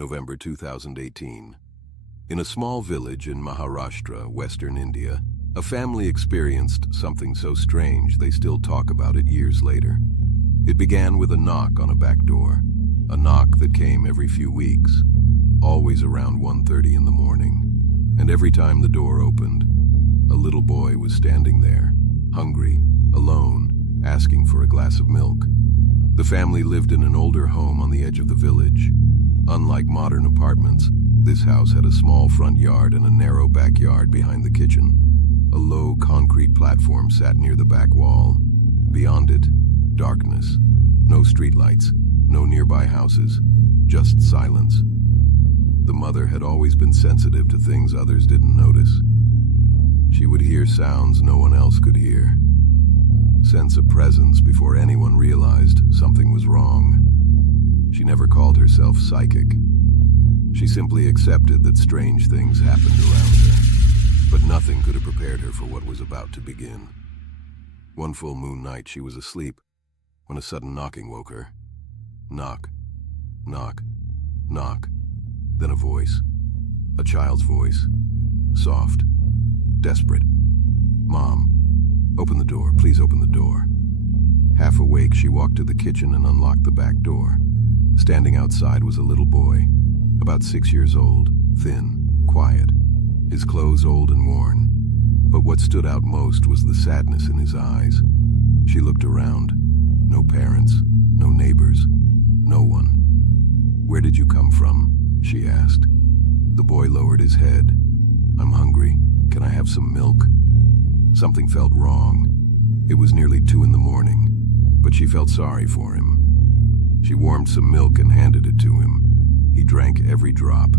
November 2018. In a small village in Maharashtra, Western India, a family experienced something so strange they still talk about it years later. It began with a knock on a back door, a knock that came every few weeks, always around 1:30 in the morning. And every time the door opened, a little boy was standing there, hungry, alone, asking for a glass of milk. The family lived in an older home on the edge of the village. Unlike modern apartments, this house had a small front yard and a narrow backyard behind the kitchen. A low concrete platform sat near the back wall. Beyond it, darkness. No streetlights, no nearby houses, just silence. The mother had always been sensitive to things others didn't notice. She would hear sounds no one else could hear. Sense a presence before anyone realized something was wrong. She never called herself psychic. She simply accepted that strange things happened around her, but nothing could have prepared her for what was about to begin. One full moon night she was asleep when a sudden knocking woke her. Knock, knock, knock. Then a voice, a child's voice, soft, desperate. "Mom, open the door, please open the door." Half awake, she walked to the kitchen and unlocked the back door. Standing outside was a little boy, about 6 years old, thin, quiet, his clothes old and worn. But what stood out most was the sadness in his eyes. She looked around. No parents, no neighbors, no one. "Where did you come from?" she asked. The boy lowered his head. "I'm hungry. Can I have some milk?" Something felt wrong. It was nearly 2 in the morning, but she felt sorry for him. She warmed some milk and handed it to him. He drank every drop,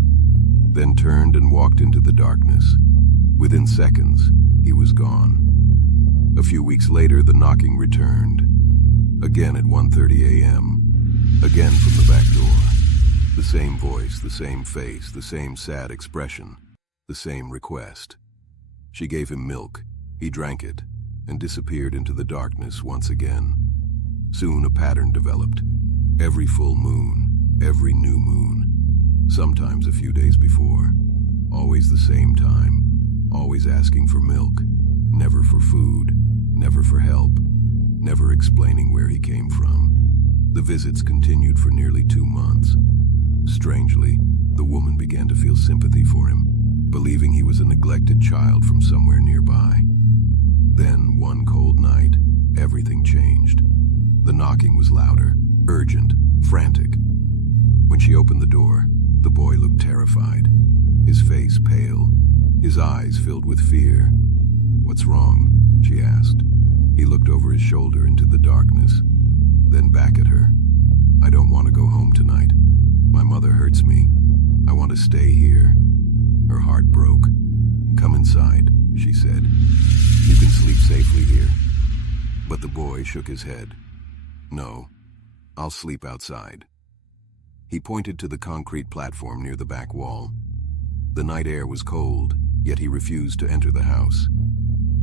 then turned and walked into the darkness. Within seconds, he was gone. A few weeks later, the knocking returned. Again at 1:30 a.m., again from the back door. The same voice, the same face, the same sad expression, the same request. She gave him milk. He drank it and disappeared into the darkness once again. Soon a pattern developed. Every full moon, every new moon, sometimes a few days before, always the same time, always asking for milk, never for food, never for help, never explaining where he came from. The visits continued for nearly 2 months. Strangely, the woman began to feel sympathy for him, believing he was a neglected child from somewhere nearby. Then, one cold night, everything changed. The knocking was louder, urgent, frantic. When she opened the door, the boy looked terrified, his face pale, his eyes filled with fear. "What's wrong?" she asked. He looked over his shoulder into the darkness, then back at her. "I don't want to go home tonight. My mother hurts me. I want to stay here." Her heart broke. "Come inside," she said. "You can sleep safely here." But the boy shook his head. "No, I'll sleep outside." He pointed to the concrete platform near the back wall. The night air was cold, yet he refused to enter the house.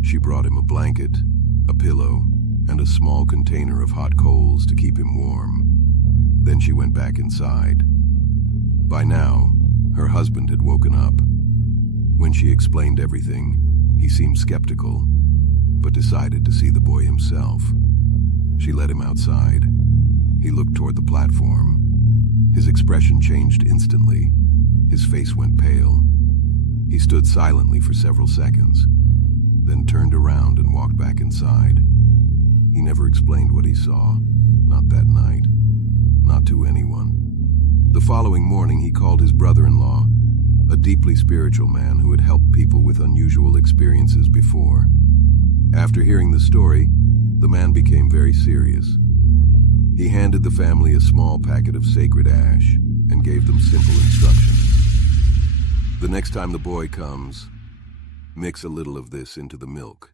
She brought him a blanket, a pillow, and a small container of hot coals to keep him warm. Then she went back inside. By now, her husband had woken up. When she explained everything, he seemed skeptical, but decided to see the boy himself. She led him outside. He looked toward the platform. His expression changed instantly. His face went pale. He stood silently for several seconds, then turned around and walked back inside. He never explained what he saw, not that night, not to anyone. The following morning, he called his brother-in-law, a deeply spiritual man who had helped people with unusual experiences before. After hearing the story, the man became very serious. He handed the family a small packet of sacred ash and gave them simple instructions. "The next time the boy comes, mix a little of this into the milk."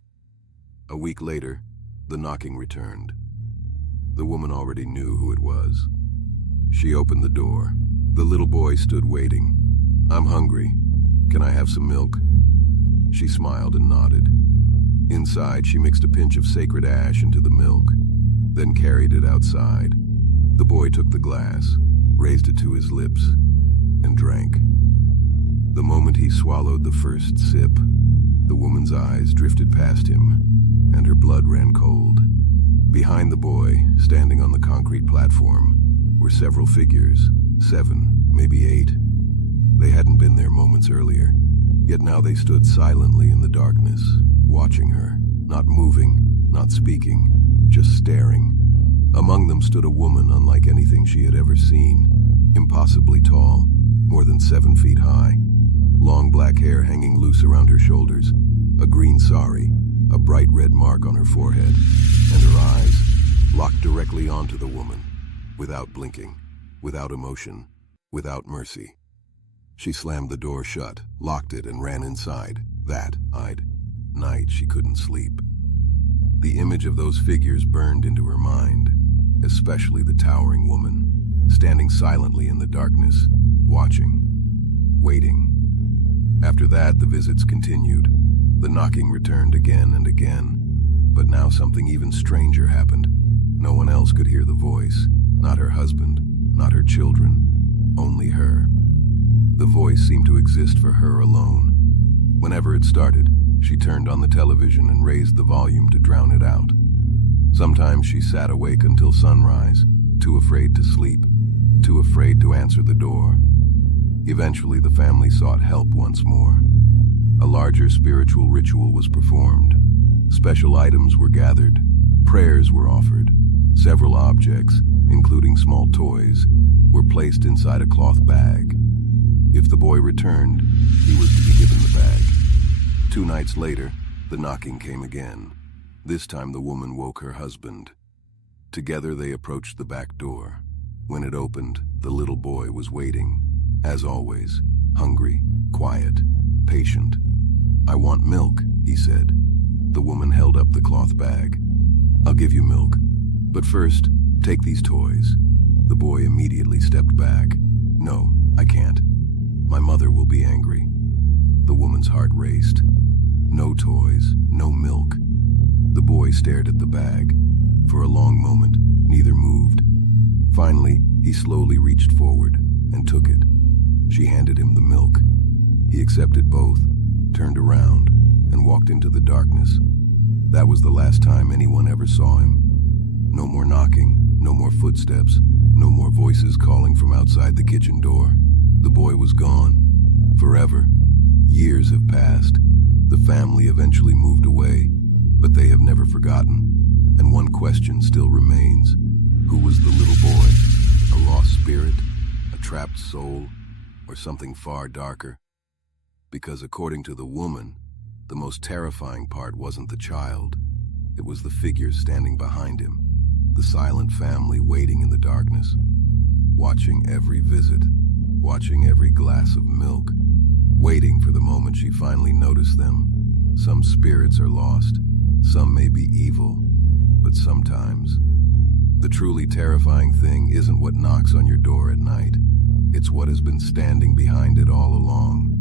A week later, the knocking returned. The woman already knew who it was. She opened the door. The little boy stood waiting. "I'm hungry. Can I have some milk?" She smiled and nodded. Inside, she mixed a pinch of sacred ash into the milk, then carried it outside. The boy took the glass, raised it to his lips, and drank. The moment he swallowed the first sip, the woman's eyes drifted past him, and her blood ran cold. Behind the boy, standing on the concrete platform, were several figures, 7, maybe 8. They hadn't been there moments earlier, yet now they stood silently in the darkness, watching her, not moving, not speaking, just staring. Among them stood a woman unlike anything she had ever seen, impossibly tall, more than 7 feet high, long black hair hanging loose around her shoulders, a green sari, a bright red mark on her forehead, and her eyes locked directly onto the woman, without blinking, without emotion, without mercy. She slammed the door shut, locked it, and ran inside. That night she couldn't sleep. The image of those figures burned into her mind, especially the towering woman, standing silently in the darkness, watching, waiting. After that, the visits continued. The knocking returned again and again, but now something even stranger happened. No one else could hear the voice, not her husband, not her children, only her. The voice seemed to exist for her alone. Whenever it started, she turned on the television and raised the volume to drown it out. Sometimes she sat awake until sunrise, too afraid to sleep, too afraid to answer the door. Eventually, the family sought help once more. A larger spiritual ritual was performed. Special items were gathered. Prayers were offered. Several objects, including small toys, were placed inside a cloth bag. If the boy returned, he was to be given the bag. 2 nights later, the knocking came again. This time the woman woke her husband. Together they approached the back door. When it opened, the little boy was waiting. As always, hungry, quiet, patient. "I want milk," he said. The woman held up the cloth bag. "I'll give you milk, but first, take these toys." The boy immediately stepped back. "No, I can't. My mother will be angry." The woman's heart raced. No toys, no milk. The boy stared at the bag. For a long moment, neither moved. Finally, he slowly reached forward and took it. She handed him the milk. He accepted both, turned around, and walked into the darkness. That was the last time anyone ever saw him. No more knocking, no more footsteps, no more voices calling from outside the kitchen door. The boy was gone. Forever. Years have passed. The family eventually moved away, but they have never forgotten. And one question still remains. Who was the little boy? A lost spirit? A trapped soul? Or something far darker? Because according to the woman, the most terrifying part wasn't the child. It was the figures standing behind him, the silent family waiting in the darkness, watching every visit, watching every glass of milk, waiting for the moment she finally noticed them. Some spirits are lost, some may be evil, but sometimes the truly terrifying thing isn't what knocks on your door at night. It's what has been standing behind it all along.